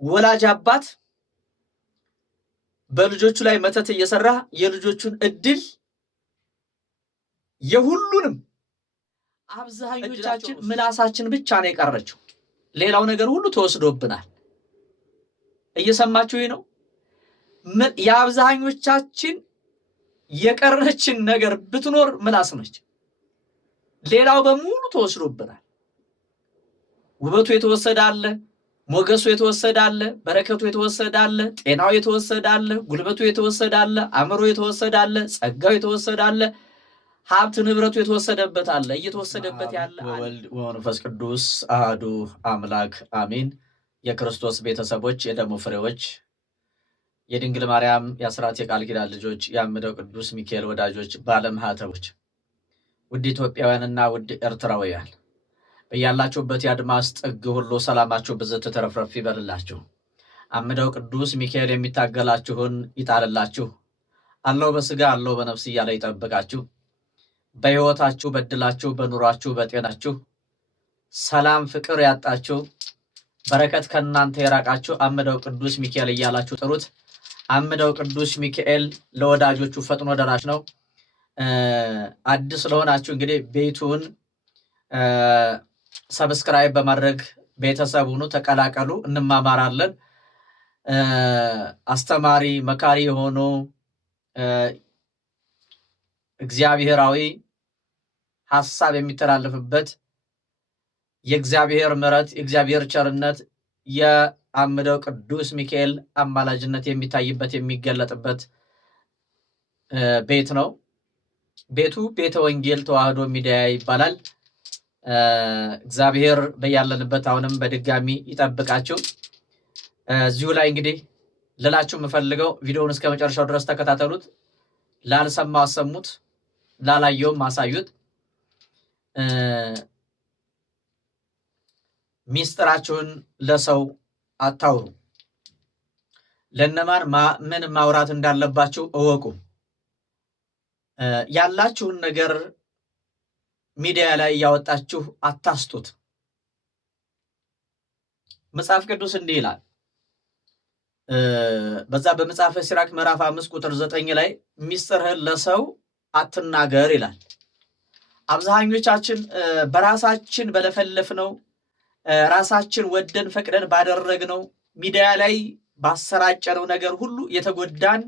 ወላጅ አባት በልጆቹ ላይ መተት እየሰራ የልጆቹን እድል የሁሉንም አብዛኞቻችን ምላሳችን ብቻ ነው የቀረችው። ሌላው ነገር ሁሉ ተወስዶብናል። እየሰማችሁ ነው? የአብዛኞቻችን የቀረችን ነገር ብትኖር ምላስ ነች። ሌላው በሙሉ ተወስዶብናል። ውበቱ የተወሰደ አለ፣ ሞገሱ የተወሰደ አለ፣ በረከቱ የተወሰደ አለ፣ ጤናው የተወሰደ አለ፣ ጉልበቱ የተወሰደ አለ፣ አእምሮ የተወሰደ አለ፣ ጸጋው የተወሰደ አለ፣ ሀብት ንብረቱ የተወሰደበት አለ፣ እየተወሰደበት ያለ ወልድ ወመንፈስ ቅዱስ አሐዱ አምላክ አሜን። የክርስቶስ ቤተሰቦች፣ የደሙ ፍሬዎች፣ የድንግል ማርያም የአስራት የቃል ኪዳን ልጆች፣ የአምደው ቅዱስ ሚካኤል ወዳጆች፣ ባለማህተቦች፣ ውድ ኢትዮጵያውያንና ውድ ኤርትራውያን በያላችሁበት የአድማስ ጥግ ሁሉ ሰላማችሁ ብዝት ተረፍረፍ ይበልላችሁ። አምደው ቅዱስ ሚካኤል የሚታገላችሁን ይጣልላችሁ። አለው በስጋ አለው በነፍስ እያለ ይጠብቃችሁ። በሕይወታችሁ በድላችሁ በኑሯችሁ በጤናችሁ ሰላም ፍቅር ያጣችሁ በረከት ከእናንተ የራቃችሁ አምደው ቅዱስ ሚካኤል እያላችሁ ጥሩት። አምደው ቅዱስ ሚካኤል ለወዳጆቹ ፈጥኖ ደራሽ ነው። አዲስ ለሆናችሁ እንግዲህ ቤቱን ሰብስክራይብ በማድረግ ቤተሰብ ሁኑ፣ ተቀላቀሉ፣ እንማማራለን። አስተማሪ መካሪ የሆኑ እግዚአብሔራዊ ሐሳብ የሚተላለፍበት የእግዚአብሔር ምሕረት የእግዚአብሔር ቸርነት የአምደው ቅዱስ ሚካኤል አማላጅነት የሚታይበት የሚገለጥበት ቤት ነው። ቤቱ ቤተ ወንጌል ተዋህዶ ሚዲያ ይባላል። እግዚአብሔር በያለንበት አሁንም በድጋሚ ይጠብቃችሁ። እዚሁ ላይ እንግዲህ ልላችሁ የምፈልገው ቪዲዮውን እስከ መጨረሻው ድረስ ተከታተሉት። ላልሰማው አሰሙት፣ ላላየውም አሳዩት። ሚስጥራችሁን ለሰው አታውሩ። ለነማን ምን ማውራት እንዳለባችሁ እወቁ። ያላችሁን ነገር ሚዲያ ላይ ያወጣችሁ አታስጡት። መጽሐፍ ቅዱስ እንዲህ ይላል። በዛ በመጽሐፈ ሲራክ ምዕራፍ 5 ቁጥር 9 ላይ ሚስጥርህን ለሰው አትናገር ይላል። አብዛኞቻችን በራሳችን በለፈለፍነው ራሳችን ወደን ፈቅደን ባደረግነው ሚዲያ ላይ ባሰራጨነው ነገር ሁሉ የተጎዳን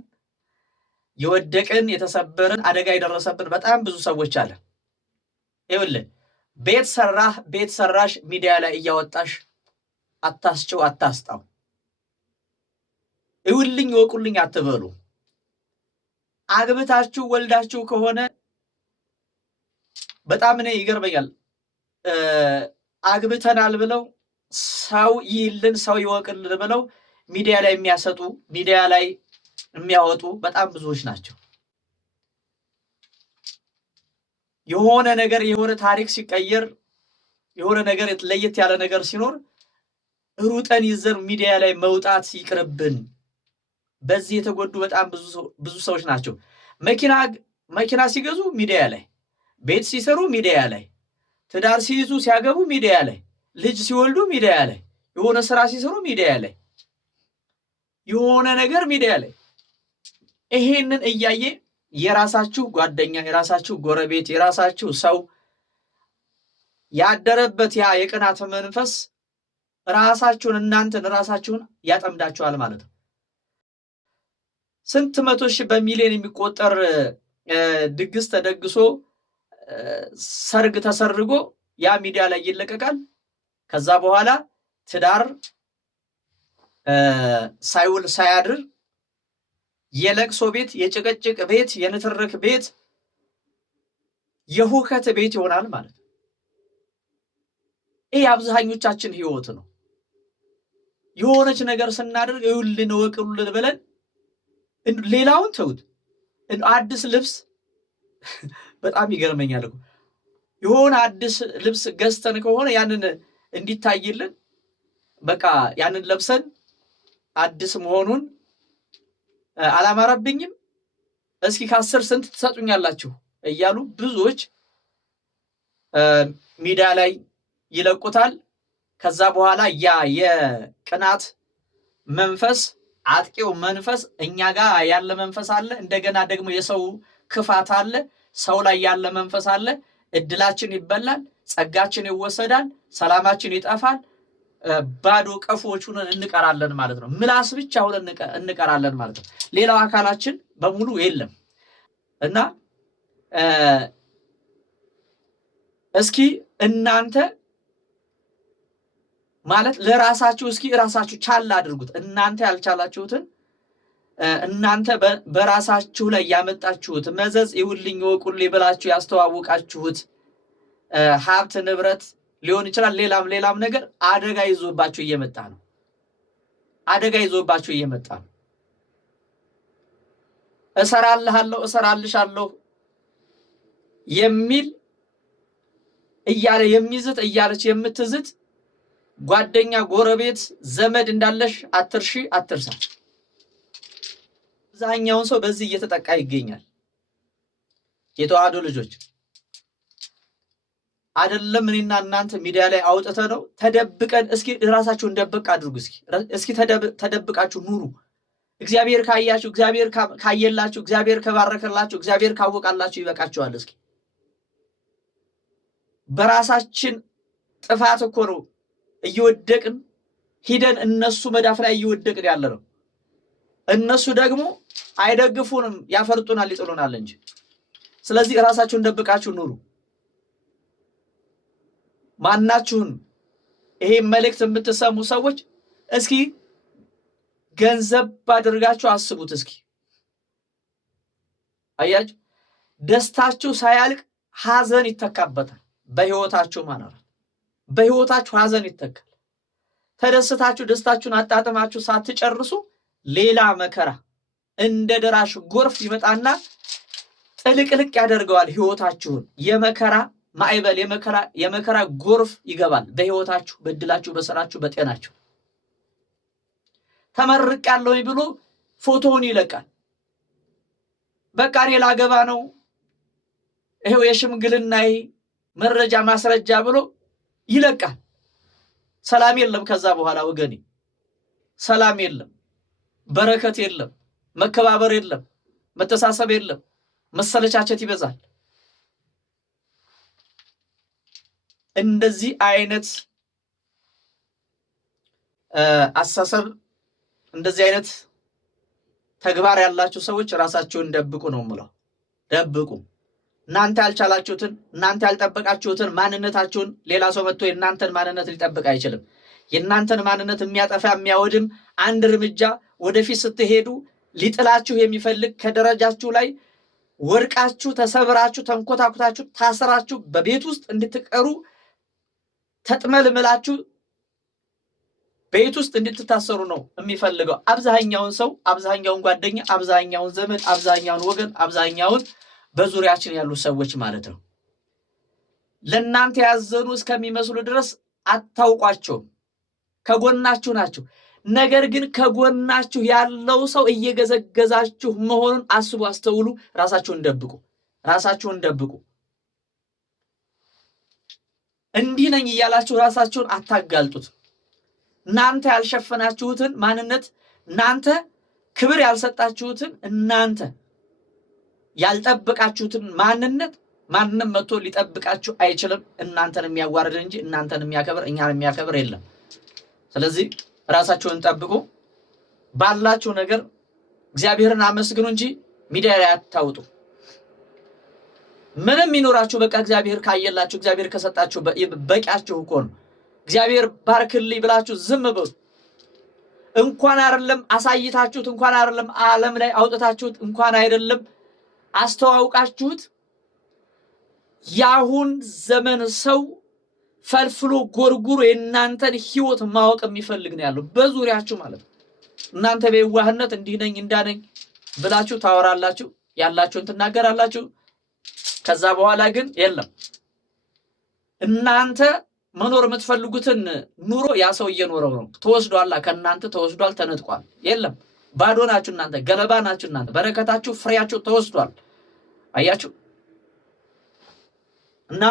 የወደቅን የተሰበርን አደጋ የደረሰብን በጣም ብዙ ሰዎች አለ። ይኸውልህ ቤት ሰራሽ ሚዲያ ላይ እያወጣሽ አታስጨው፣ አታስጣው። ይውልኝ ወቁልኝ አትበሉ። አግብታችሁ ወልዳችሁ ከሆነ በጣም እኔ ይገርመኛል። አግብተናል ብለው ሰው ይልን ሰው ይወቅልን ብለው ሚዲያ ላይ የሚያሰጡ ሚዲያ ላይ የሚያወጡ በጣም ብዙዎች ናቸው። የሆነ ነገር የሆነ ታሪክ ሲቀየር የሆነ ነገር ለየት ያለ ነገር ሲኖር ሩጠን ይዘን ሚዲያ ላይ መውጣት ይቅርብን። በዚህ የተጎዱ በጣም ብዙ ሰዎች ናቸው። መኪና ሲገዙ ሚዲያ ላይ፣ ቤት ሲሰሩ ሚዲያ ላይ፣ ትዳር ሲይዙ ሲያገቡ ሚዲያ ላይ፣ ልጅ ሲወልዱ ሚዲያ ላይ፣ የሆነ ስራ ሲሰሩ ሚዲያ ላይ፣ የሆነ ነገር ሚዲያ ላይ። ይሄንን እያየ የራሳችሁ ጓደኛ፣ የራሳችሁ ጎረቤት፣ የራሳችሁ ሰው ያደረበት ያ የቅናት መንፈስ እናንተን ራሳችሁን ያጠምዳችኋል ማለት ነው። ስንት መቶ ሺህ በሚሊዮን የሚቆጠር ድግስ ተደግሶ ሰርግ ተሰርጎ ያ ሚዲያ ላይ ይለቀቃል። ከዛ በኋላ ትዳር ሳይውል ሳያድር የለቅሶ ቤት፣ የጭቅጭቅ ቤት፣ የንትርክ ቤት፣ የሁከት ቤት ይሆናል ማለት ነው። ይህ አብዛኞቻችን ህይወት ነው። የሆነች ነገር ስናደርግ ይውልን ወቅሉልን ብለን ሌላውን ተውት። አዲስ ልብስ በጣም ይገርመኛል እኮ የሆነ አዲስ ልብስ ገዝተን ከሆነ ያንን እንዲታይልን በቃ ያንን ለብሰን አዲስ መሆኑን አላማረብኝም እስኪ ከ10 ስንት ትሰጡኛላችሁ እያሉ ብዙዎች ሚዲያ ላይ ይለቁታል። ከዛ በኋላ ያ የቅናት መንፈስ አጥቂው መንፈስ እኛ ጋር ያለ መንፈስ አለ። እንደገና ደግሞ የሰው ክፋት አለ። ሰው ላይ ያለ መንፈስ አለ። እድላችን ይበላል፣ ጸጋችን ይወሰዳል፣ ሰላማችን ይጠፋል። ባዶ ቀፎች ሆነን እንቀራለን ማለት ነው። ምላስ ብቻ ሆነን እንቀራለን ማለት ነው። ሌላው አካላችን በሙሉ የለም እና እስኪ እናንተ ማለት ለራሳችሁ እስኪ ራሳችሁ ቻል አድርጉት። እናንተ ያልቻላችሁትን እናንተ በራሳችሁ ላይ ያመጣችሁት መዘዝ ይሁንልኝ ወቁልኝ ብላችሁ ያስተዋወቃችሁት ሀብት ንብረት ሊሆን ይችላል። ሌላም ነገር አደጋ ይዞባችሁ እየመጣ ነው። አደጋ ይዞባችሁ እየመጣ ነው። እሰራልሃለሁ እሰራልሻለሁ የሚል እያለ የሚዝት እያለች የምትዝት ጓደኛ፣ ጎረቤት፣ ዘመድ እንዳለሽ አትርሺ፣ አትርሳ። አብዛኛውን ሰው በዚህ እየተጠቃ ይገኛል። የተዋህዶ ልጆች አይደለም እኔና እናንተ ሚዲያ ላይ አውጥተ ነው ተደብቀን እስኪ ራሳችሁን ደብቅ አድርጉ። እስኪ ተደብቃችሁ ኑሩ። እግዚአብሔር ካያችሁ፣ እግዚአብሔር ካየላችሁ፣ እግዚአብሔር ከባረከላችሁ፣ እግዚአብሔር ካወቃላችሁ ይበቃችኋል። እስኪ በራሳችን ጥፋት እኮ ነው እየወደቅን ሂደን እነሱ መዳፍ ላይ እየወደቅን ያለ ነው። እነሱ ደግሞ አይደግፉንም፣ ያፈርጡናል፣ ይጥሉናል እንጂ። ስለዚህ ራሳችሁን ደብቃችሁ ኑሩ። ማናችሁን ይሄ መልእክት የምትሰሙ ሰዎች እስኪ ገንዘብ አድርጋችሁ አስቡት። እስኪ አያችሁ፣ ደስታችሁ ሳያልቅ ሐዘን ይተካበታል። በህይወታችሁ ማለት በህይወታችሁ ሐዘን ይተካል። ተደስታችሁ ደስታችሁን አጣጥማችሁ ሳትጨርሱ ሌላ መከራ እንደ ደራሽ ጎርፍ ይመጣና ጥልቅልቅ ያደርገዋል ህይወታችሁን። የመከራ ማዕበል የመከራ ጎርፍ ይገባል በህይወታችሁ፣ በእድላችሁ፣ በስራችሁ፣ በጤናችሁ። ተመርቄያለሁኝ ብሎ ፎቶውን ይለቃል። በቃ እኔ ላገባ ነው፣ ይሄው የሽምግልና መረጃ ማስረጃ ብሎ ይለቃል። ሰላም የለም። ከዛ በኋላ ወገኔ ሰላም የለም፣ በረከት የለም፣ መከባበር የለም፣ መተሳሰብ የለም፣ መሰለቻቸት ይበዛል። እንደዚህ አይነት አሳሰብ፣ እንደዚህ አይነት ተግባር ያላችሁ ሰዎች ራሳችሁን ደብቁ ነው የምለው። ደብቁ። እናንተ ያልቻላችሁትን፣ እናንተ ያልጠበቃችሁትን ማንነታችሁን ሌላ ሰው መጥቶ የእናንተን ማንነት ሊጠብቅ አይችልም። የእናንተን ማንነት የሚያጠፋ የሚያወድም አንድ እርምጃ ወደፊት ስትሄዱ ሊጥላችሁ የሚፈልግ ከደረጃችሁ ላይ ወድቃችሁ ተሰብራችሁ ተንኮታኩታችሁ ታስራችሁ በቤት ውስጥ እንድትቀሩ ተጥመልምላችሁ ቤት ውስጥ እንድትታሰሩ ነው የሚፈልገው አብዛኛውን ሰው፣ አብዛኛውን ጓደኛ፣ አብዛኛውን ዘመድ፣ አብዛኛውን ወገን፣ አብዛኛውን በዙሪያችን ያሉ ሰዎች ማለት ነው። ለእናንተ ያዘኑ እስከሚመስሉ ድረስ አታውቋቸውም። ከጎናችሁ ናቸው። ነገር ግን ከጎናችሁ ያለው ሰው እየገዘገዛችሁ መሆኑን አስቡ፣ አስተውሉ። ራሳችሁን ደብቁ። ራሳችሁን ደብቁ። እንዲህ ነኝ እያላችሁ ራሳችሁን አታጋልጡት። እናንተ ያልሸፈናችሁትን ማንነት፣ እናንተ ክብር ያልሰጣችሁትን፣ እናንተ ያልጠበቃችሁትን ማንነት ማንንም መጥቶ ሊጠብቃችሁ አይችልም። እናንተን የሚያዋርድ እንጂ እናንተን የሚያከብር እኛን የሚያከብር የለም። ስለዚህ ራሳችሁን ጠብቁ። ባላችሁ ነገር እግዚአብሔርን አመስግኑ እንጂ ሚዲያ ላይ አታውጡ። ምንም ይኖራችሁ በቃ እግዚአብሔር ካየላችሁ፣ እግዚአብሔር ከሰጣችሁ በቂያችሁ እኮ ነው። እግዚአብሔር ባርክልኝ ብላችሁ ዝም በሉ። እንኳን አይደለም አሳይታችሁት፣ እንኳን አይደለም ዓለም ላይ አውጥታችሁት፣ እንኳን አይደለም አስተዋውቃችሁት፣ ያሁን ዘመን ሰው ፈልፍሎ ጎርጉሮ የእናንተን ህይወት ማወቅ የሚፈልግ ነው ያለው በዙሪያችሁ ማለት ነው። እናንተ በየዋህነት እንዲህ ነኝ እንዳነኝ ብላችሁ ታወራላችሁ፣ ያላችሁን ትናገራላችሁ። ከዛ በኋላ ግን የለም። እናንተ መኖር የምትፈልጉትን ኑሮ ያ ሰው እየኖረው ነው። ተወስዷል፣ ከእናንተ ተወስዷል፣ ተነጥቋል። የለም፣ ባዶ ናችሁ እናንተ፣ ገለባ ናችሁ እናንተ። በረከታችሁ፣ ፍሬያችሁ ተወስዷል። አያችሁ? እና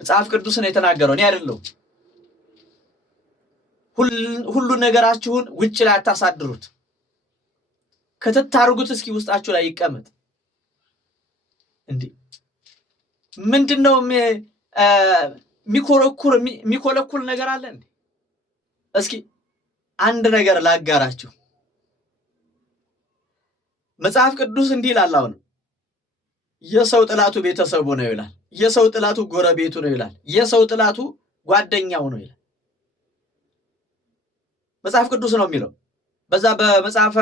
መጽሐፍ ቅዱስ ነው የተናገረው፣ እኔ አይደለሁም። ሁሉ ነገራችሁን ውጭ ላይ አታሳድሩት። ከተታርጉት እስኪ ውስጣችሁ ላይ ይቀመጥ። እንዴ ምንድነው የሚኮለኩል ነገር አለ እንዴ? እስኪ አንድ ነገር ላጋራችሁ። መጽሐፍ ቅዱስ እንዲህ ይላል። አሁን የሰው ጥላቱ ቤተሰቡ ነው ይላል። የሰው ጥላቱ ጎረቤቱ ነው ይላል። የሰው ጥላቱ ጓደኛው ነው ይላል። መጽሐፍ ቅዱስ ነው የሚለው። በዛ በመጽሐፈ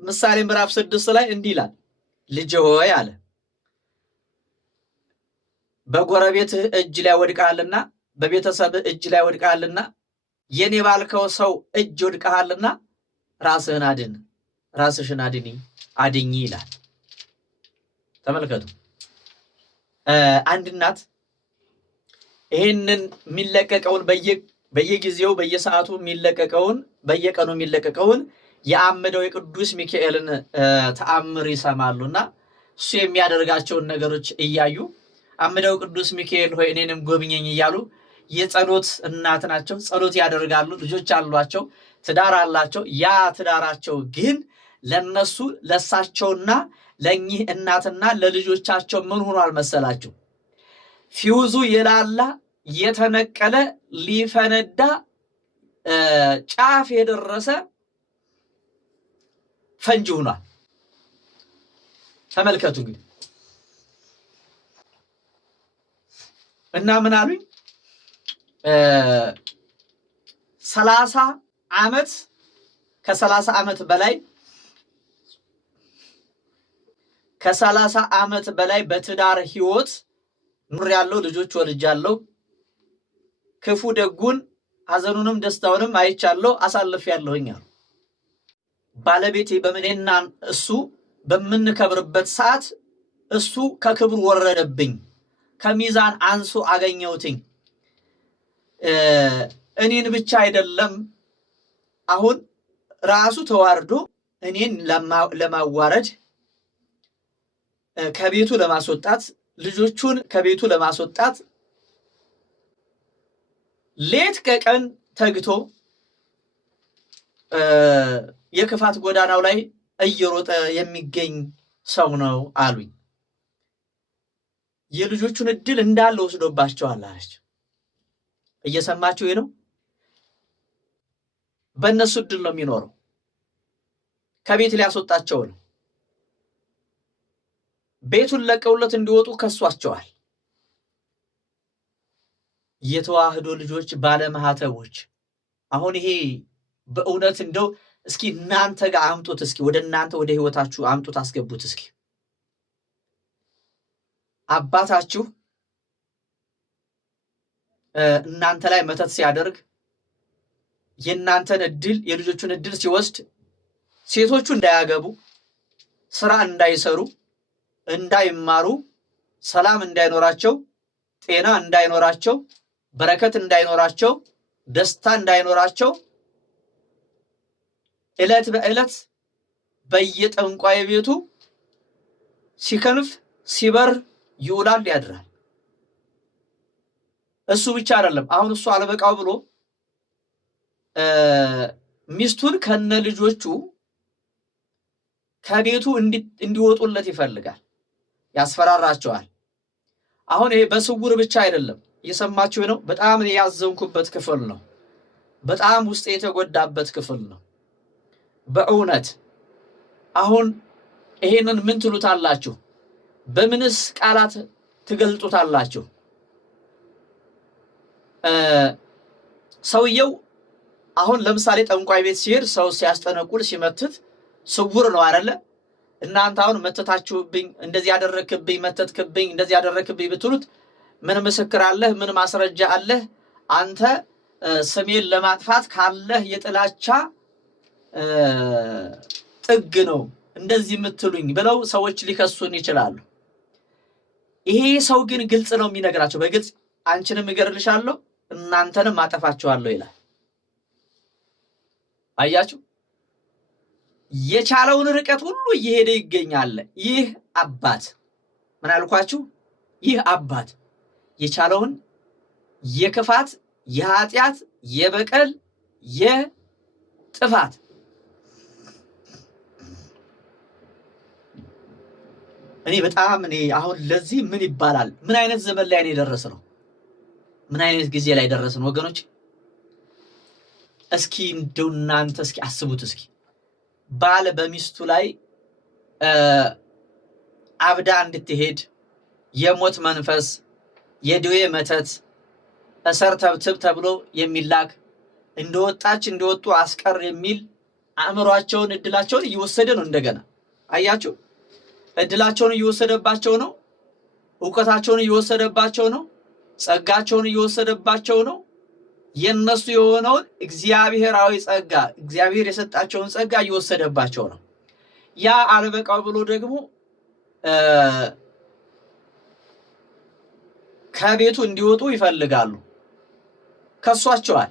ምሳሌ ምዕራፍ 6 ላይ እንዲህ ይላል፣ ልጅ ሆይ አለ በጎረቤትህ እጅ ላይ ወድቀሃልና በቤተሰብህ እጅ ላይ ወድቀሃልና የኔ ባልከው ሰው እጅ ወድቀሃልና ራስህን አድን፣ ራስሽን አድኝ ይላል። ተመልከቱ። አንድ እናት ይሄንን የሚለቀቀውን በየጊዜው በየሰዓቱ የሚለቀቀውን በየቀኑ የሚለቀቀውን የአምደው የቅዱስ ሚካኤልን ተአምር ይሰማሉና እሱ የሚያደርጋቸውን ነገሮች እያዩ አምደው ቅዱስ ሚካኤል ሆይ እኔንም ጎብኘኝ እያሉ የጸሎት እናት ናቸው። ጸሎት ያደርጋሉ። ልጆች አሏቸው፣ ትዳር አላቸው። ያ ትዳራቸው ግን ለነሱ ለሳቸውና ለኚህ እናትና ለልጆቻቸው ምን ሆኗል መሰላችሁ? ፊውዙ የላላ የተነቀለ ሊፈነዳ ጫፍ የደረሰ ፈንጂ ሆኗል። ተመልከቱ እንግዲህ እና ምን አሉኝ 30 ዓመት ከ30 ዓመት በላይ ከ30 ዓመት በላይ በትዳር ህይወት ኑር ያለው ልጆች ወልጃለሁ፣ ክፉ ደጉን ሐዘኑንም ደስታውንም አይቻለሁ አሳልፌያለሁኝ አሉ። ባለቤቴ በእኔና እሱ በምንከብርበት ሰዓት እሱ ከክብር ወረደብኝ፣ ከሚዛን አንሶ አገኘሁትኝ። እኔን ብቻ አይደለም አሁን ራሱ ተዋርዶ እኔን ለማዋረድ ከቤቱ ለማስወጣት ልጆቹን ከቤቱ ለማስወጣት ሌት ከቀን ተግቶ የክፋት ጎዳናው ላይ እየሮጠ የሚገኝ ሰው ነው አሉኝ። የልጆቹን እድል እንዳለ ወስዶባቸዋል አለች። እየሰማችሁ ነው? በእነሱ እድል ነው የሚኖረው። ከቤት ሊያስወጣቸው ነው። ቤቱን ለቀውለት እንዲወጡ ከሷቸዋል። የተዋህዶ ልጆች ባለማህተቦች። አሁን ይሄ በእውነት እንደው እስኪ እናንተ ጋር አምጡት፣ እስኪ ወደ እናንተ ወደ ህይወታችሁ አምጡት፣ አስገቡት። እስኪ አባታችሁ እናንተ ላይ መተት ሲያደርግ የእናንተን እድል የልጆቹን እድል ሲወስድ ሴቶቹ እንዳያገቡ፣ ስራ እንዳይሰሩ፣ እንዳይማሩ፣ ሰላም እንዳይኖራቸው፣ ጤና እንዳይኖራቸው፣ በረከት እንዳይኖራቸው፣ ደስታ እንዳይኖራቸው ዕለት በዕለት በየጠንቋይ ቤቱ ሲከንፍ ሲበር ይውላል ያድራል። እሱ ብቻ አይደለም። አሁን እሱ አልበቃው ብሎ ሚስቱን ከነ ልጆቹ ከቤቱ እንዲወጡለት ይፈልጋል፣ ያስፈራራቸዋል። አሁን ይሄ በስውር ብቻ አይደለም፣ እየሰማችሁ ነው። በጣም ያዘንኩበት ክፍል ነው። በጣም ውስጥ የተጎዳበት ክፍል ነው በእውነት። አሁን ይሄንን ምን ትሉታላችሁ? በምንስ ቃላት ትገልጡታላችሁ? ሰውየው አሁን ለምሳሌ ጠንቋይ ቤት ሲሄድ ሰው ሲያስጠነቁል ሲመትት ስውር ነው አይደለ? እናንተ አሁን መተታችሁብኝ፣ እንደዚህ ያደረክብኝ፣ መተትክብኝ፣ እንደዚህ ያደረክብኝ ብትሉት ምን ምስክር አለህ? ምን ማስረጃ አለህ? አንተ ስሜን ለማጥፋት ካለህ የጥላቻ ጥግ ነው እንደዚህ የምትሉኝ ብለው ሰዎች ሊከሱን ይችላሉ። ይሄ ሰው ግን ግልጽ ነው የሚነግራቸው። በግልጽ አንቺንም እገርልሻለሁ እናንተንም አጠፋችኋለሁ ይላል። አያችሁ፣ የቻለውን ርቀት ሁሉ እየሄደ ይገኛል። ይህ አባት ምን አልኳችሁ? ይህ አባት የቻለውን የክፋት፣ የኃጢአት፣ የበቀል፣ የጥፋት እኔ አሁን ለዚህ ምን ይባላል? ምን አይነት ዘመን ላይ ነው የደረስነው? ምን አይነት ጊዜ ላይ ደረስን ወገኖች? እስኪ እንደው እናንተ እስኪ አስቡት። እስኪ ባል በሚስቱ ላይ አብዳ እንድትሄድ የሞት መንፈስ፣ የደዌ መተት፣ እሰር ተብትብ ተብሎ የሚላክ እንደወጡ አስቀር የሚል አእምሯቸውን እድላቸውን እየወሰደ ነው። እንደገና አያችሁ፣ እድላቸውን እየወሰደባቸው ነው። ዕውቀታቸውን እየወሰደባቸው ነው። ጸጋቸውን እየወሰደባቸው ነው። የነሱ የሆነውን እግዚአብሔራዊ ጸጋ እግዚአብሔር የሰጣቸውን ጸጋ እየወሰደባቸው ነው። ያ አልበቃው ብሎ ደግሞ ከቤቱ እንዲወጡ ይፈልጋሉ። ከሷቸዋል።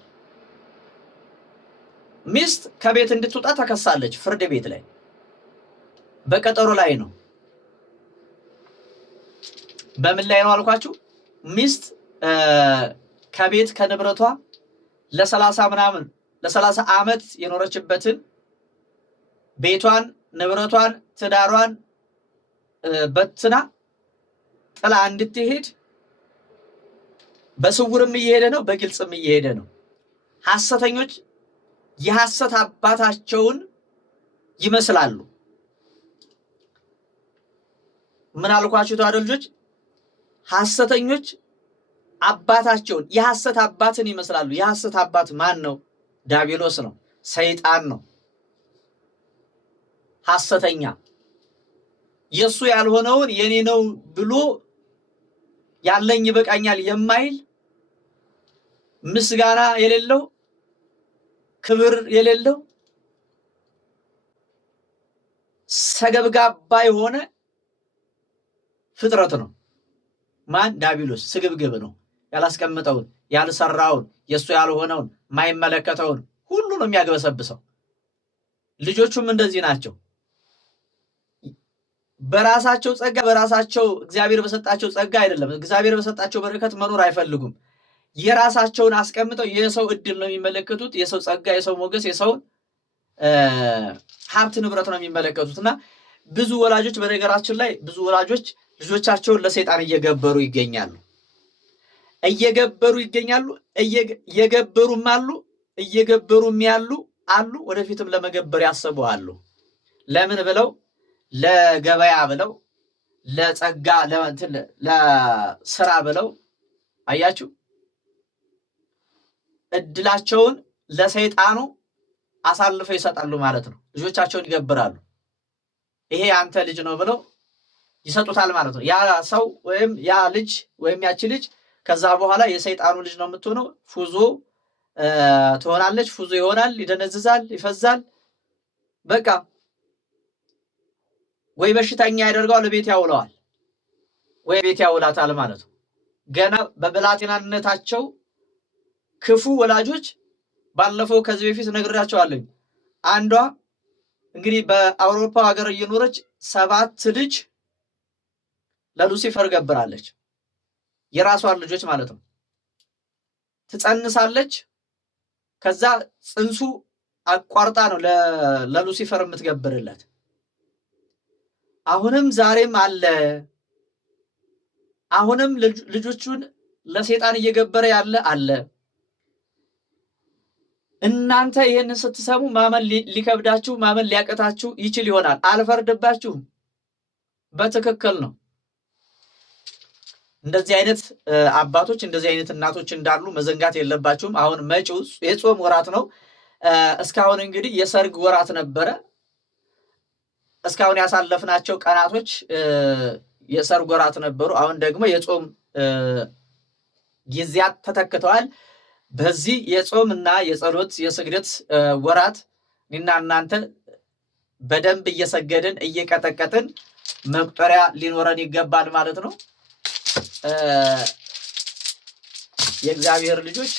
ሚስት ከቤት እንድትወጣ ተከሳለች። ፍርድ ቤት ላይ በቀጠሮ ላይ ነው። በምን ላይ ነው አልኳችሁ? ሚስት ከቤት ከንብረቷ ለ30 ዓመት የኖረችበትን ቤቷን፣ ንብረቷን፣ ትዳሯን በትና ጥላ እንድትሄድ በስውርም እየሄደ ነው፣ በግልጽም እየሄደ ነው። ሐሰተኞች የሐሰት አባታቸውን ይመስላሉ። ምን አልኳችሁ ታዲያ ልጆች? ሐሰተኞች አባታቸውን የሐሰት አባትን ይመስላሉ። የሐሰት አባት ማን ነው? ዲያብሎስ ነው፣ ሰይጣን ነው። ሐሰተኛ የሱ ያልሆነውን የኔ ነው ብሎ ያለኝ ይበቃኛል የማይል ምስጋና የሌለው ክብር የሌለው ሰገብጋባ የሆነ ፍጥረት ነው። ማን? ዲያብሎስ። ስግብግብ ነው። ያላስቀመጠውን ያልሰራውን የሱ ያልሆነውን ማይመለከተውን ሁሉ ነው የሚያግበሰብሰው። ልጆቹም እንደዚህ ናቸው። በራሳቸው ጸጋ በራሳቸው እግዚአብሔር በሰጣቸው ጸጋ አይደለም፣ እግዚአብሔር በሰጣቸው በረከት መኖር አይፈልጉም። የራሳቸውን አስቀምጠው የሰው እድል ነው የሚመለከቱት። የሰው ጸጋ፣ የሰው ሞገስ፣ የሰውን ሀብት ንብረት ነው የሚመለከቱትና ብዙ ወላጆች በነገራችን ላይ ብዙ ወላጆች ልጆቻቸውን ለሰይጣን እየገበሩ ይገኛሉ። እየገበሩም አሉ፣ እየገበሩም አሉ፣ ወደፊትም ለመገበር ያሰቡ አሉ። ለምን ብለው? ለገበያ ብለው፣ ለጸጋ ለስራ ብለው። አያችሁ፣ እድላቸውን ለሰይጣኑ አሳልፈው ይሰጣሉ ማለት ነው። ልጆቻቸውን ይገብራሉ። ይሄ አንተ ልጅ ነው ብለው ይሰጡታል ማለት ነው። ያ ሰው ወይም ያ ልጅ ወይም ያቺ ልጅ ከዛ በኋላ የሰይጣኑ ልጅ ነው የምትሆነው። ፉዞ ትሆናለች፣ ፉዞ ይሆናል፣ ይደነዝዛል፣ ይፈዛል። በቃ ወይ በሽተኛ ያደርገዋል፣ ቤት ያውለዋል፣ ወይ ቤት ያውላታል ማለት ነው። ገና በብላቴናነታቸው ክፉ ወላጆች። ባለፈው ከዚህ በፊት ነግራቸዋለሁ። አንዷ እንግዲህ በአውሮፓ ሀገር እየኖረች 7 ልጅ ለሉሲፈር ገብራለች። የራሷን ልጆች ማለት ነው። ትጸንሳለች። ከዛ ጽንሱ አቋርጣ ነው ለሉሲፈር የምትገብርለት። አሁንም ዛሬም አለ። አሁንም ልጆቹን ለሰይጣን እየገበረ ያለ አለ። እናንተ ይሄንን ስትሰሙ ማመን ሊከብዳችሁ፣ ማመን ሊያቀታችሁ ይችል ይሆናል። አልፈርድባችሁም። በትክክል ነው። እንደዚህ አይነት አባቶች እንደዚህ አይነት እናቶች እንዳሉ መዘንጋት የለባችሁም። አሁን መጪው የጾም ወራት ነው። እስካሁን እንግዲህ የሰርግ ወራት ነበረ። እስካሁን ያሳለፍናቸው ቀናቶች የሰርግ ወራት ነበሩ። አሁን ደግሞ የጾም ጊዜያት ተተክተዋል። በዚህ የጾም እና የጸሎት የስግደት ወራት እኔና እናንተ በደንብ እየሰገድን እየቀጠቀጥን መቁጠሪያ ሊኖረን ይገባል ማለት ነው። የእግዚአብሔር ልጆች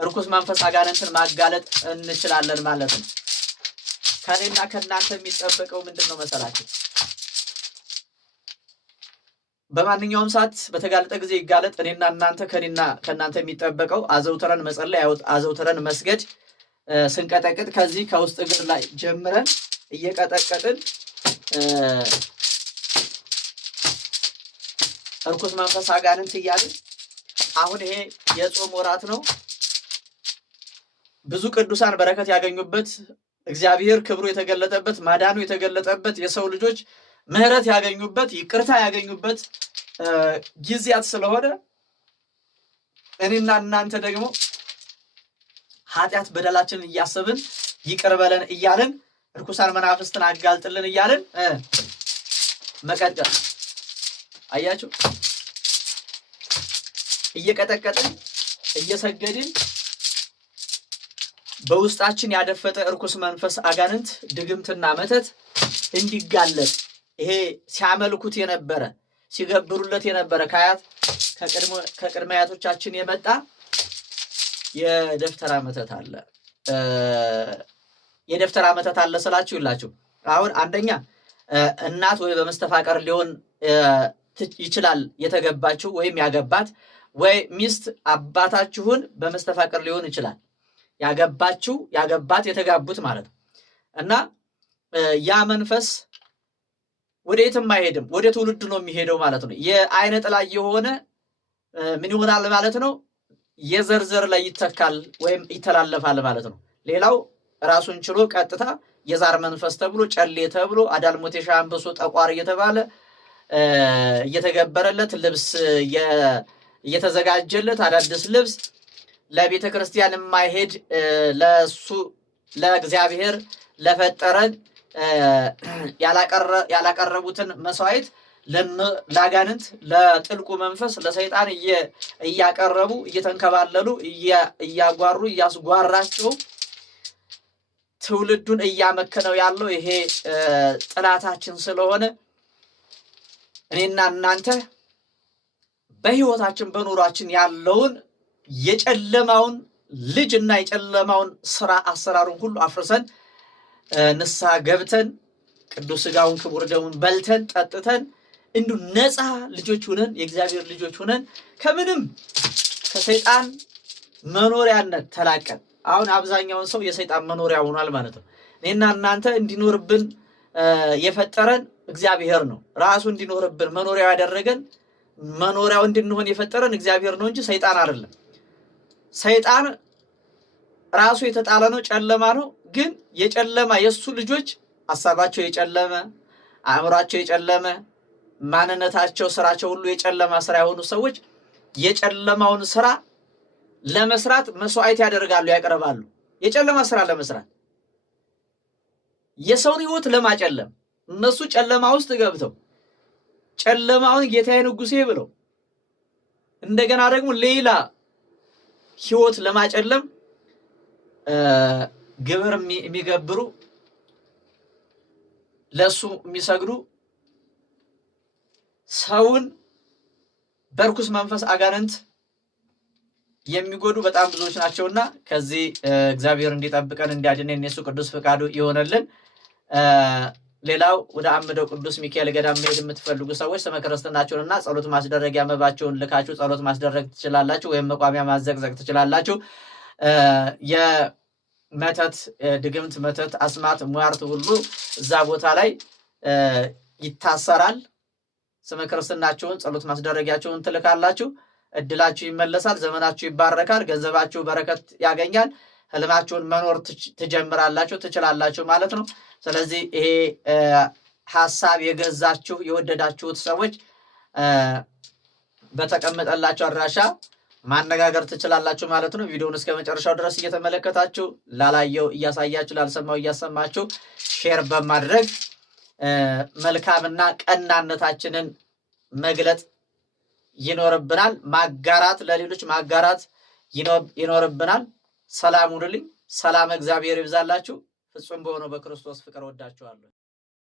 እርኩስ መንፈስ አጋንንትን ማጋለጥ እንችላለን ማለት ነው። ከኔና ከእናንተ የሚጠበቀው ምንድን ነው መሰላችሁ? በማንኛውም ሰዓት በተጋለጠ ጊዜ ይጋለጥ። እኔና እናንተ ከእናንተ የሚጠበቀው አዘውትረን መጸለይ፣ አዘውትረን መስገድ፣ ስንቀጠቅጥ ከዚህ ከውስጥ እግር ላይ ጀምረን እየቀጠቀጥን እርኩስ መንፈስ አጋንንት እያልን አሁን ይሄ የጾም ወራት ነው። ብዙ ቅዱሳን በረከት ያገኙበት፣ እግዚአብሔር ክብሩ የተገለጠበት፣ ማዳኑ የተገለጠበት፣ የሰው ልጆች ምሕረት ያገኙበት፣ ይቅርታ ያገኙበት ጊዜያት ስለሆነ እኔና እናንተ ደግሞ ኃጢአት በደላችንን እያሰብን ይቅር በለን እያልን ርኩሳን መናፍስትን አጋልጥልን እያልን መቀጥቀጥ። አያችሁ፣ እየቀጠቀጥን እየሰገድን በውስጣችን ያደፈጠ እርኩስ መንፈስ አጋንንት ድግምትና መተት እንዲጋለጥ ይሄ ሲያመልኩት የነበረ ሲገብሩለት የነበረ ከቅድመ አያቶቻችን የመጣ የደፍተራ መተት አለ። የደፍተራ መተት አለ ስላችሁ ይላችሁ አሁን አንደኛ እናት ወይ በመስተፋቀር ሊሆን ይችላል የተገባችሁ ወይም ያገባት፣ ወይ ሚስት አባታችሁን በመስተፋቀር ሊሆን ይችላል ያገባችሁ ያገባት የተጋቡት ማለት ነው። እና ያ መንፈስ ወዴትም አይሄድም፣ ወደ ትውልድ ነው የሚሄደው ማለት ነው። የአይነ ጥላ የሆነ ምን ይሆናል ማለት ነው? የዘርዘር ላይ ይተካል ወይም ይተላለፋል ማለት ነው። ሌላው ራሱን ችሎ ቀጥታ የዛር መንፈስ ተብሎ ጨሌ ተብሎ አዳልሞቴ ሻምበሶ ጠቋር እየተባለ እየተገበረለት ልብስ እየተዘጋጀለት አዳዲስ ልብስ ለቤተ ክርስቲያን የማይሄድ ለሱ ለእግዚአብሔር ለፈጠረን ያላቀረቡትን መስዋዕት ለአጋንንት ለጥልቁ መንፈስ ለሰይጣን እያቀረቡ እየተንከባለሉ እያጓሩ እያስጓራቸው ትውልዱን እያመከነው ያለው ይሄ ጥላታችን ስለሆነ እኔና እናንተ በህይወታችን በኑሯችን ያለውን የጨለማውን ልጅና የጨለማውን ስራ አሰራሩን ሁሉ አፍርሰን ንስሐ ገብተን ቅዱስ ሥጋውን ክቡር ደሙን በልተን ጠጥተን እንዱ ነፃ ልጆች ሆነን የእግዚአብሔር ልጆች ሆነን ከምንም ከሰይጣን መኖሪያነት ተላቀን። አሁን አብዛኛውን ሰው የሰይጣን መኖሪያ ሆኗል ማለት ነው። እኔና እናንተ እንዲኖርብን የፈጠረን እግዚአብሔር ነው። ራሱ እንዲኖርብን መኖሪያው ያደረገን መኖሪያው እንድንሆን የፈጠረን እግዚአብሔር ነው እንጂ ሰይጣን አይደለም። ሰይጣን ራሱ የተጣለ ነው፣ ጨለማ ነው። ግን የጨለማ የሱ ልጆች ሐሳባቸው የጨለመ አእምሯቸው የጨለመ ማንነታቸው ስራቸው ሁሉ የጨለማ ስራ የሆኑ ሰዎች የጨለማውን ስራ ለመስራት መስዋዕት ያደርጋሉ፣ ያቀርባሉ። የጨለማ ስራ ለመስራት የሰውን ህይወት ለማጨለም እነሱ ጨለማ ውስጥ ገብተው ጨለማውን ጌታዬ ንጉሴ ብለው እንደገና ደግሞ ሌላ ህይወት ለማጨለም ግብር የሚገብሩ ለሱ የሚሰግዱ ሰውን በርኩስ መንፈስ አጋንንት የሚጎዱ በጣም ብዙዎች ናቸውና ከዚህ እግዚአብሔር እንዲጠብቀን እንዲያድነን የሱ ቅዱስ ፈቃዱ ይሆነልን። ሌላው ወደ አምደው ቅዱስ ሚካኤል ገዳም መሄድ የምትፈልጉ ሰዎች ስመ ክርስትናችሁንና ጸሎት ማስደረጊያ መባችሁን ልካችሁ ጸሎት ማስደረግ ትችላላችሁ፣ ወይም መቋሚያ ማዘቅዘቅ ትችላላችሁ። የመተት ድግምት፣ መተት፣ አስማት፣ ሟርት ሁሉ እዛ ቦታ ላይ ይታሰራል። ስመ ክርስትናችሁን ጸሎት ማስደረጊያችሁን ትልካላችሁ፣ እድላችሁ ይመለሳል፣ ዘመናችሁ ይባረካል፣ ገንዘባችሁ በረከት ያገኛል፣ ህልማችሁን መኖር ትጀምራላችሁ፣ ትችላላችሁ ማለት ነው። ስለዚህ ይሄ ሐሳብ የገዛችሁ የወደዳችሁት ሰዎች በተቀመጠላችሁ አድራሻ ማነጋገር ትችላላችሁ ማለት ነው። ቪዲዮውን እስከ መጨረሻው ድረስ እየተመለከታችሁ ላላየው እያሳያችሁ ላልሰማው እያሰማችሁ ሼር በማድረግ መልካምና ቀናነታችንን መግለጥ ይኖርብናል። ማጋራት ለሌሎች ማጋራት ይኖርብናል። ሰላም ሁኑልኝ። ሰላም እግዚአብሔር ይብዛላችሁ። ፍጹም በሆነው በክርስቶስ ፍቅር ወዳችኋለሁ።